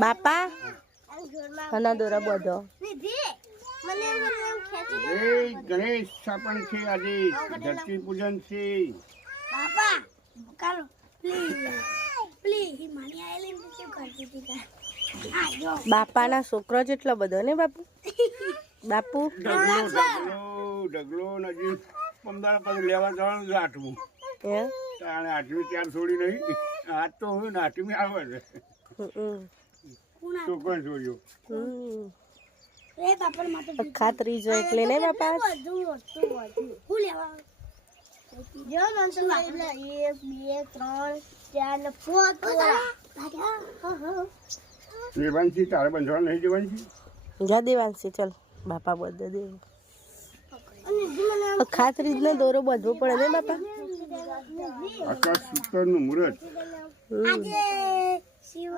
બાપા ઘણા દોરા બધો ગણેશ સ્થાપન છે આજે ધરતી પૂજન છે બાપા કાલો પ્લીઝ માની આયેલી કેમ કરતી હતી બાપાના છોકરો જેટલો બધો ને બાપુ બાપુ ઢગલો નજીક 15 પછી લેવા જવાનું છે આઠમું આઠમી ત્યાં છોડી નહીં આજ તો હું આઠમી આવે છે છોકરો છોડ્યો ખાતરી જો એટલે ને બાપા હું લેવા જો નંસલ એટલે 1 2 3 4 ને 5 દેવાંશી તારે બંધવા નહીં દેવાંશી જા દેવાંશી ચલ બાપા બધે દે ખાતરી ને દોરો બધવો પડે ને બાપા આકાશ સૂતરનું મુહૂર્ત આજે શિવ